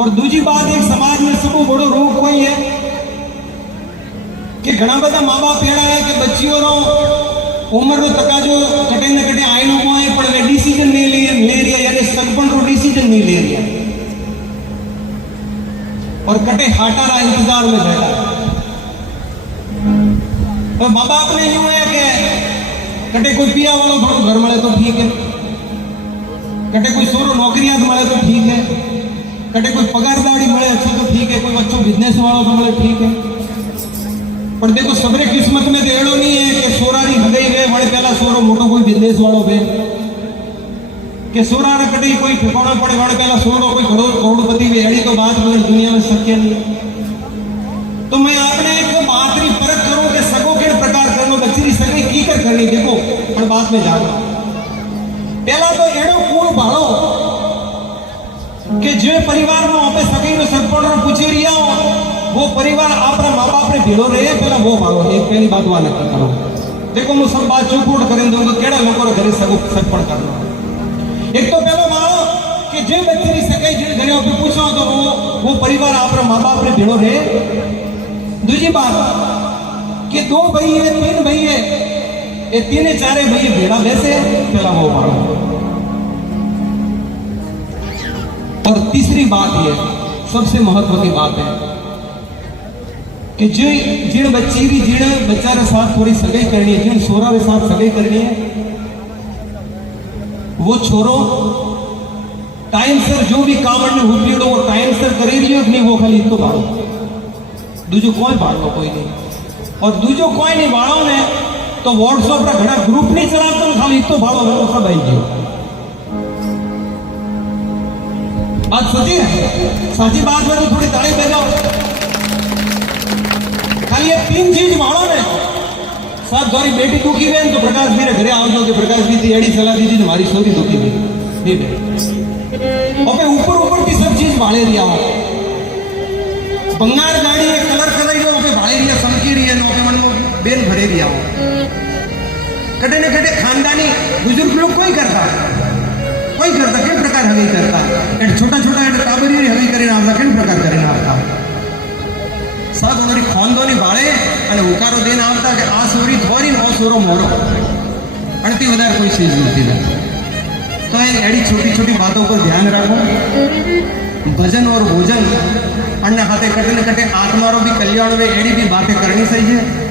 और दूसरी बात एक समाज में सब बड़ो रोग कोई है कि घना बधा माँ बाप एड़ा है कि बच्चियों उम्र रो तकाजो कटे न कटे आईनो को है पर वे डिसीजन नहीं ले रिया यानी सरपंच रो डिसीजन नहीं ले रिया और कटे हाटा रा इंतजार में बैठा तो माँ बाप ने यूं है कि कटे कोई पिया वालों थोड़ा घर मिले तो ठीक है, कटे कोई सोरो नौकरियात मिले तो ठीक है, कटे कोई पगारदारी मिले अच्छा तो ठीक है, कोई अच्छो बिजनेस वालों तो मिले ठीक है। पर देखो सबरे किस्मत में तो एड़ो नहीं है कि सोरारी हगई गए वड़े पहला सोरो मोटो कोई बिजनेस वालों पे कि सोरा रे कटे कोई ठिकाना पड़े वड़े पहला सोरो कोई करोड़पति वे एड़ी तो बात दुनिया में शक्य नहीं। तो मैं आपने एक बात री परख करूं कि सगो के प्रकार करनो बच्ची सगई की कर करनी देखो पर बात में जाओ पहला तो एड़ो कूड़ भाड़ो कि जो परिवार में आपे सगई नो सरपंच रो पूछी रिया वो परिवार आपरा माँ बाप ने भीड़ो रहे पहला वो भाड़ो एक पहली बात वाला करो। देखो मैं सब बात चौपट करें दूंगा केड़ा लोगों रे घरे सगो सरपंच करनो एक तो पहलो भाड़ो कि जो बच्ची री सगई जिन घरे आपे पूछो तो वो परिवार आपरा माँ बाप ने भीड़ो रहे। दूसरी बात कि दो भाई है तीन भाई है ये तीन चारे भाई भेड़ा बैसे पहला वो भाड़ो। और तीसरी बात ये सबसे महत्व की बात है कि जो जिन बच्ची की जिन बच्चा के साथ थोड़ी सगाई करनी है जिन छोरा के साथ सगाई करनी है वो छोरो टाइम सर जो भी काम हुई वो टाइम सर करी रही हो नहीं वो खाली तो भाड़ो दूजो कोई भाड़ो कोई नहीं और दूजो कोई नहीं भाड़ो ने तो व्हाट्सएप रा घड़ा ग्रुप नहीं चलाता खाली तो भाड़ो है सब आई गयो बात सच्ची है साची बात है तो थोड़ी ताली बजाओ खाली ये तीन चीज भाड़ो ने साथ द्वारी बेटी दुखी है तो प्रकाश भी घरे आओ जो कि प्रकाश भी थी एडी सलाह दी थी हमारी छोरी दुखी थी ठीक है और ऊपर ऊपर की सब चीज भाड़े दिया हो बंगार गाड़ी है कलर कलर जो पे भाड़े दिया समकी रही है नौके मन में बेन भरे दिया हो कटे न कटे खानदानी बुजुर्ग लोग कोई करता किन प्रकार हगी करता छोटा छोटा टाबरी हगी करीने आवता किन प्रकार करीने आवता सब उनरी खानदानी भाड़े અને ઉકારો દેન આવતા કે આ સોરી થોરી ને ઓ સોરો મોરો અણથી વધારે કોઈ ચીજ નથી तो ये एडी छोटी छोटी बातों पर ध्यान रखो भजन और भोजन अन्य हाथे कटे न कटे आत्मा रो भी कल्याण में एडी भी बातें करनी सही है।